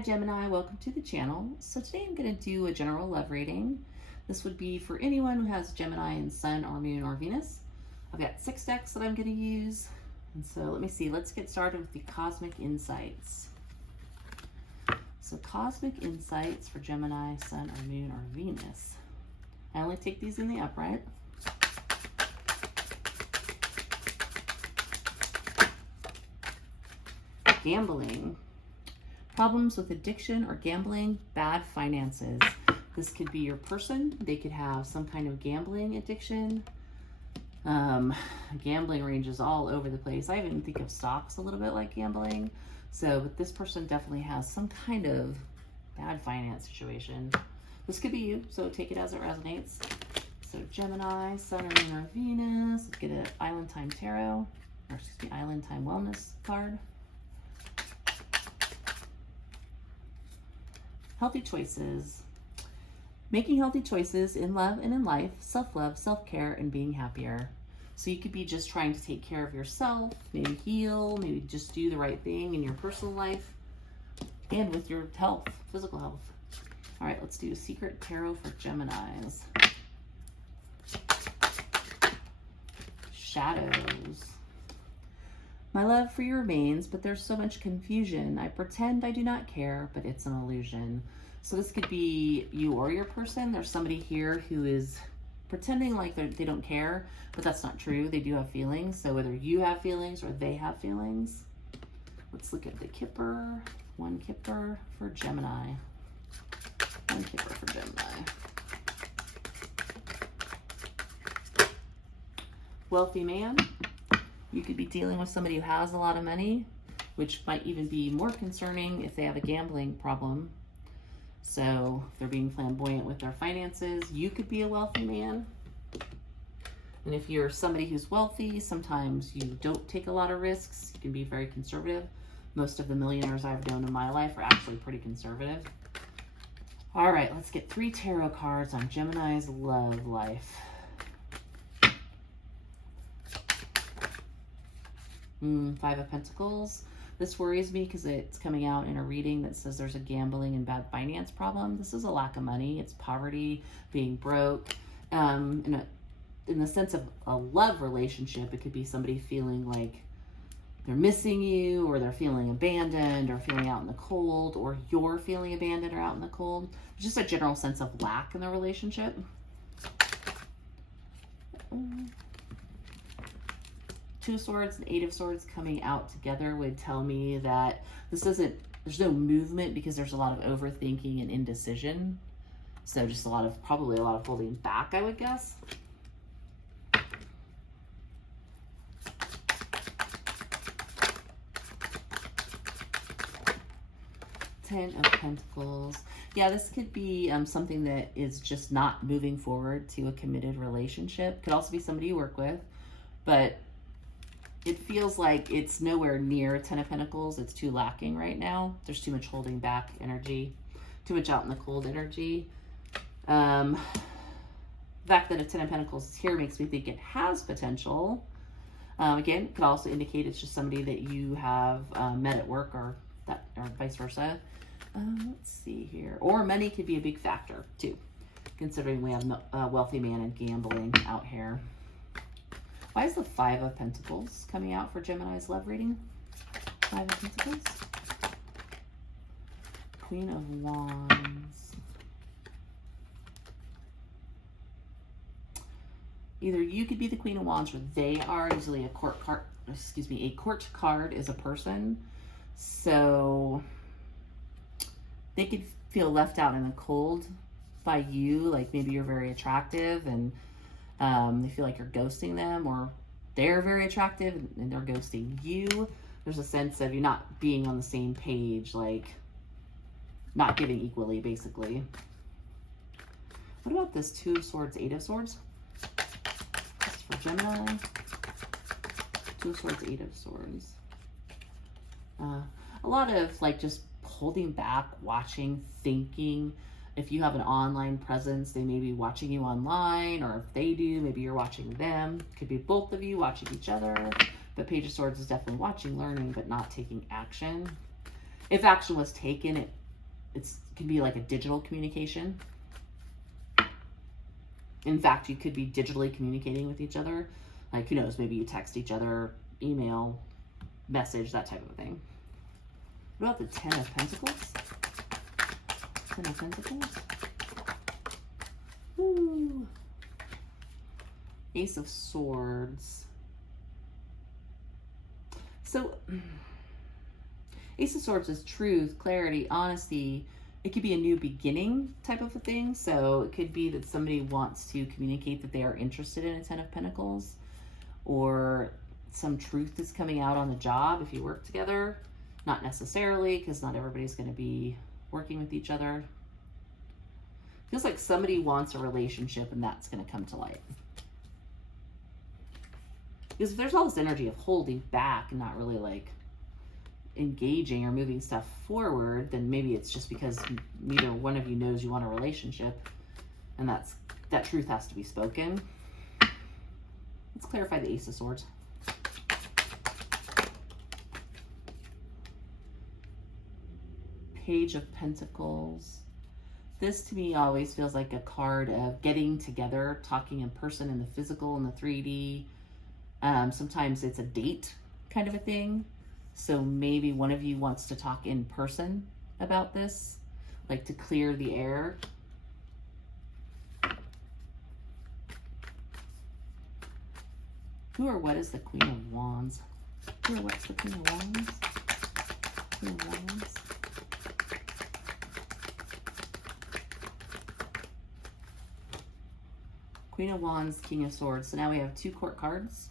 Hi Gemini, welcome to the channel. So today I'm going to do a general love reading. This would be for anyone who has Gemini in Sun or Moon or Venus. I've got 6 decks that I'm going to use. And so let me see, let's get started with the Cosmic Insights. So Cosmic Insights for Gemini, Sun or Moon or Venus. I only take these in the upright. Gambling. Problems with addiction or gambling, bad finances. This could be your person. They could have some kind of gambling addiction. Gambling ranges all over the place. I even think of stocks a little bit like gambling. So, but this person definitely has some kind of bad finance situation. This could be you, so take it as it resonates. So Gemini, Sun or Moon or Venus. Let's get an Island Time Tarot, or excuse me, Island Time Wellness card. Healthy choices. Making healthy choices in love and in life, self-love, self-care, and being happier. So you could be just trying to take care of yourself, maybe heal, maybe just do the right thing in your personal life and with your health, physical health. All right, let's do a secret tarot for Geminis. Shadows. My love for you remains, but there's so much confusion. I pretend I do not care, but it's an illusion. So this could be you or your person. There's somebody here who is pretending like they don't care, but that's not true. They do have feelings. So whether you have feelings or they have feelings. Let's look at the Kipper. One Kipper for Gemini. One Kipper for Gemini. Wealthy man. You could be dealing with somebody who has a lot of money, which might even be more concerning if they have a gambling problem. So if they're being flamboyant with their finances, you could be a wealthy man. And if you're somebody who's wealthy, sometimes you don't take a lot of risks. You can be very conservative. Most of the millionaires I've known in my life are actually pretty conservative. All right, let's get 3 tarot cards on Gemini's love life. Five of Pentacles. This worries me because it's coming out in a reading that says there's a gambling and bad finance problem. This is a lack of money. It's poverty, being broke. In the sense of a love relationship, it could be somebody feeling like they're missing you, or they're feeling abandoned, or feeling out in the cold, or you're feeling abandoned or out in the cold. Just a general sense of lack in the relationship. Two of Swords and 8 of Swords coming out together would tell me that this isn't, there's no movement because there's a lot of overthinking and indecision. So just probably a lot of holding back, I would guess. Ten of Pentacles. Yeah, this could be something that is just not moving forward to a committed relationship. Could also be somebody you work with, but it feels like it's nowhere near 10 of Pentacles. It's too lacking right now. There's too much holding back energy, too much out in the cold energy. The fact that a 10 of Pentacles is here makes me think it has potential. Again, it could also indicate it's just somebody that you have met at work, or vice versa. Let's see here. Or money could be a big factor too, considering we have a wealthy man and gambling out here. Why is the 5 of Pentacles coming out for Gemini's love reading? 5 of Pentacles. Queen of Wands. Either you could be the Queen of Wands, or they are. Usually a court card, a court card is a person. So they could feel left out in the cold by you. Like maybe you're very attractive and they feel like you're ghosting them, or they're very attractive and they're ghosting you. There's a sense of you not being on the same page, like not giving equally, basically. What about this 2 of Swords, 8 of Swords? That's for Gemini. 2 of Swords, 8 of Swords. A lot of like just holding back, watching, thinking. If you have an online presence, they may be watching you online, or if they do, maybe you're watching them. Could be both of you watching each other. But Page of Swords is definitely watching, learning, but not taking action. If action was taken, it can be like a digital communication. In fact, you could be digitally communicating with each other. Like, who knows, maybe you text each other, email, message, that type of thing. What about the Ten of Pentacles? Ten of Pentacles. Woo. Ace of Swords. So, Ace of Swords is truth, clarity, honesty. It could be a new beginning type of a thing. So it could be that somebody wants to communicate that they are interested in a Ten of Pentacles, or some truth is coming out on the job if you work together. Not necessarily, because not everybody's going to be working with each other. Feels like somebody wants a relationship and that's going to come to light. Because if there's all this energy of holding back and not really like engaging or moving stuff forward, then maybe it's just because neither one of you knows you want a relationship, and that truth has to be spoken. Let's clarify the Ace of Swords. Page of Pentacles. This to me always feels like a card of getting together, talking in person, in the physical, in the 3D. Sometimes it's a date kind of a thing. So maybe one of you wants to talk in person about this, like to clear the air. Who or what is the Queen of Wands? Who or what's the Queen of Wands? Queen of Wands. Queen of Wands, King of Swords. So now we have two court cards.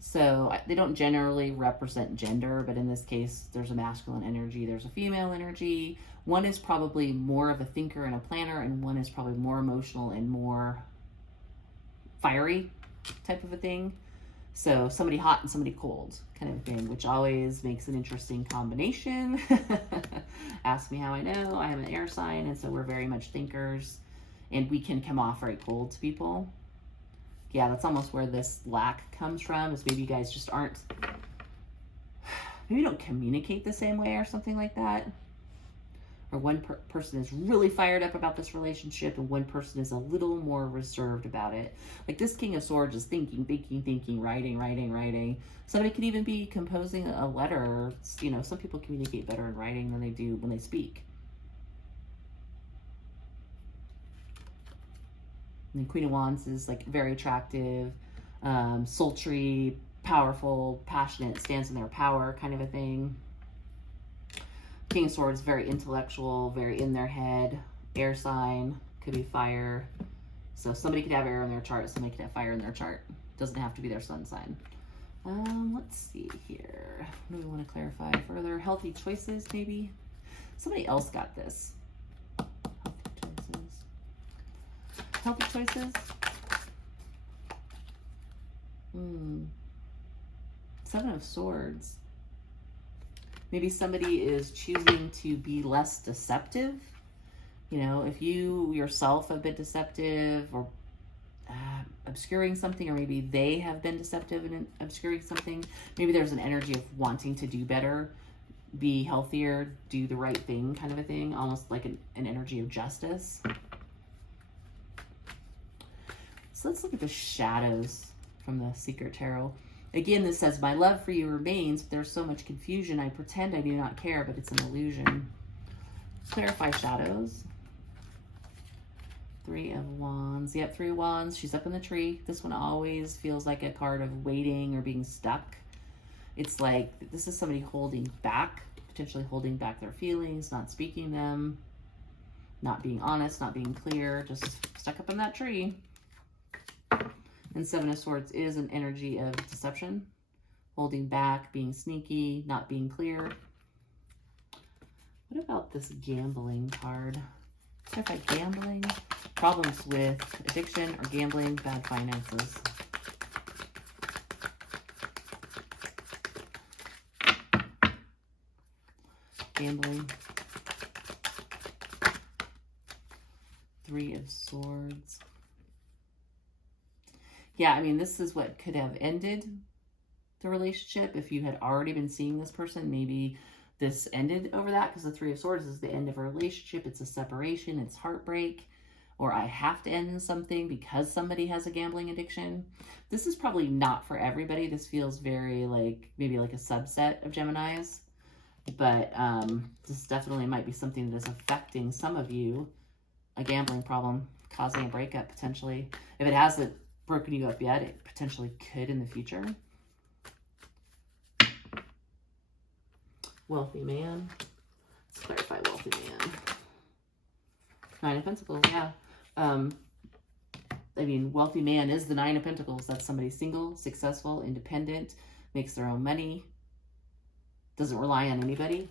So they don't generally represent gender, but in this case, there's a masculine energy, there's a female energy. One is probably more of a thinker and a planner, and one is probably more emotional and more fiery type of a thing. So somebody hot and somebody cold kind of thing, which always makes an interesting combination. Ask me how I know. I have an air sign, and so we're very much thinkers, and we can come off very cold to people. Yeah, that's almost where this lack comes from, is maybe you guys just aren't, maybe you don't communicate the same way or something like that. Or one person is really fired up about this relationship and one person is a little more reserved about it. Like this King of Swords is thinking, writing. Somebody could even be composing a letter. You know, some people communicate better in writing than they do when they speak. And Queen of Wands is like very attractive, sultry, powerful, passionate, stands in their power kind of a thing. King of Swords, very intellectual, very in their head, air sign, could be fire. So somebody could have air in their chart, somebody could have fire in their chart. Doesn't have to be their sun sign. Let's see here. What do we want to clarify further? Healthy choices, maybe? Somebody else got this. Healthy choices. Seven of Swords. Maybe somebody is choosing to be less deceptive. You know, if you yourself have been deceptive or obscuring something, or maybe they have been deceptive and obscuring something, maybe there's an energy of wanting to do better, be healthier, do the right thing kind of a thing, almost like an energy of justice. So let's look at the shadows from the Secret Tarot. Again, this says, my love for you remains, but there's so much confusion. I pretend I do not care, but it's an illusion. Clarify shadows. Three of Wands. Yep, Three of Wands. She's up in the tree. This one always feels like a card of waiting or being stuck. It's like this is somebody holding back, potentially holding back their feelings, not speaking them, not being honest, not being clear, just stuck up in that tree. And Seven of Swords is an energy of deception, holding back, being sneaky, not being clear. What about this gambling card? Clarify gambling, problems with addiction or gambling, bad finances. Gambling. Three of Swords. Yeah, I mean, this is what could have ended the relationship. If you had already been seeing this person, maybe this ended over that, because the Three of Swords is the end of a relationship. It's a separation, it's heartbreak, or I have to end something because somebody has a gambling addiction. This is probably not for everybody. This feels very like, maybe like a subset of Geminis, but this definitely might be something that is affecting some of you. A gambling problem causing a breakup, potentially. If it hasn't broken you up yet, it potentially could in the future. Wealthy man. Let's clarify wealthy man. Nine of Pentacles, yeah. I mean, wealthy man is the Nine of Pentacles. That's somebody single, successful, independent, makes their own money, doesn't rely on anybody.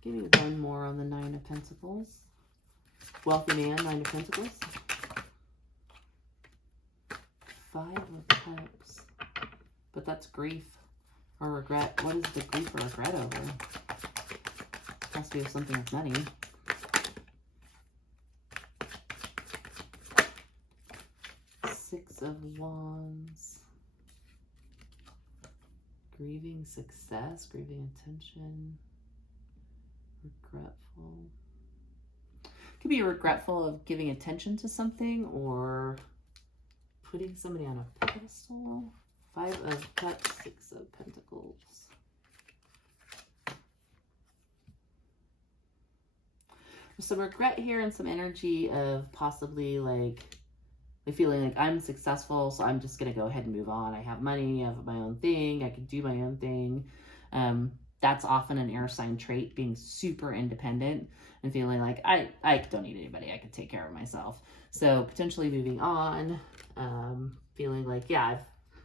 Give me one more on the Nine of Pentacles. Wealthy man, Nine of Pentacles. Five of Cups. But that's grief or regret. What is the grief or regret over? Has to be something with money. Six of Wands. Grieving success, grieving attention. Regretful. Could be regretful of giving attention to something or putting somebody on a pedestal. Five of Cups, Six of Pentacles. There's some regret here and some energy of possibly like feeling like I'm successful, so I'm just going to go ahead and move on. I have money, I have my own thing, I can do my own thing. That's often an air sign trait, being super independent and feeling like I don't need anybody, I can take care of myself. So potentially moving on, feeling like, yeah,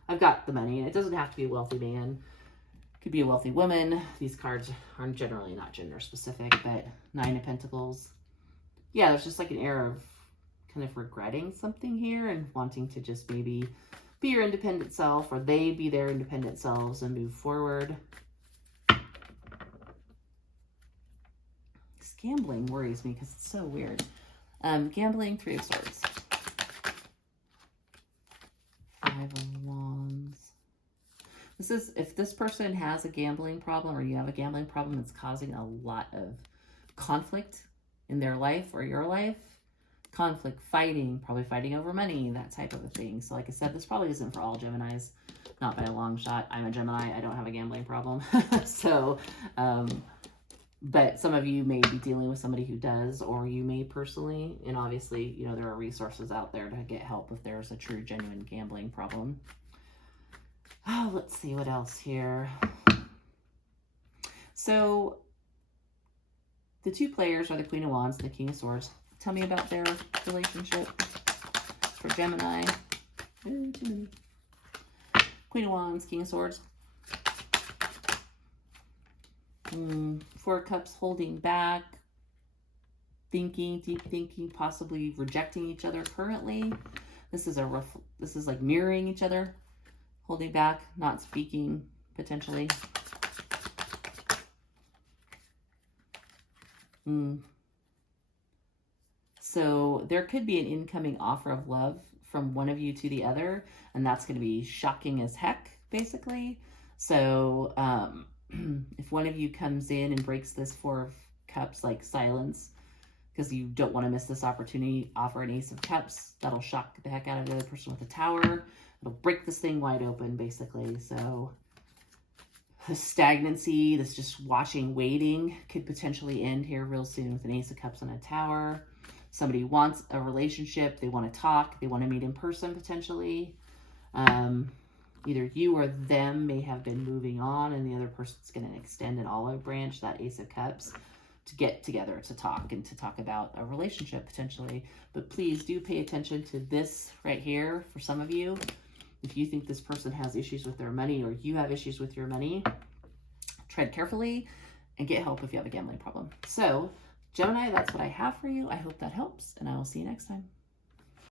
I've got the money. And it doesn't have to be a wealthy man. It could be a wealthy woman. These cards are generally not gender specific, but Nine of Pentacles. Yeah, there's just like an air of kind of regretting something here and wanting to just maybe be your independent self, or they be their independent selves and move forward. This gambling worries me because it's so weird. Gambling, Three of Swords. Five of Wands. This is, if this person has a gambling problem or you have a gambling problem, it's causing a lot of conflict in their life or your life. Conflict, fighting, probably fighting over money, that type of a thing. So like I said, this probably isn't for all Geminis, not by a long shot. I'm a Gemini, I don't have a gambling problem. So, but some of you may be dealing with somebody who does, or you may personally, and obviously, you know, there are resources out there to get help if there's a true, genuine gambling problem. Oh, let's see what else here. So the two players are the Queen of Wands and the King of Swords. Tell me about their relationship for Gemini. Ooh, too many. Queen of Wands, King of Swords. Four of Cups, holding back, thinking, deep thinking, possibly rejecting each other currently. This is like mirroring each other, holding back, not speaking, potentially. So there could be an incoming offer of love from one of you to the other, and that's going to be shocking as heck, basically. So if one of you comes in and breaks this Four of Cups, like silence, because you don't want to miss this opportunity, offer an Ace of Cups, that'll shock the heck out of the other person with a Tower. It'll break this thing wide open, basically. So the stagnancy, this just watching, waiting, could potentially end here real soon with an Ace of Cups and a Tower. Somebody wants a relationship, they want to talk, they want to meet in person potentially. Either you or them may have been moving on and the other person's going to extend an olive branch, that Ace of Cups, to get together to talk and to talk about a relationship potentially. But please do pay attention to this right here for some of you. If you think this person has issues with their money or you have issues with your money, tread carefully and get help if you have a gambling problem. So Gemini, that's what I have for you. I hope that helps, and I will see you next time.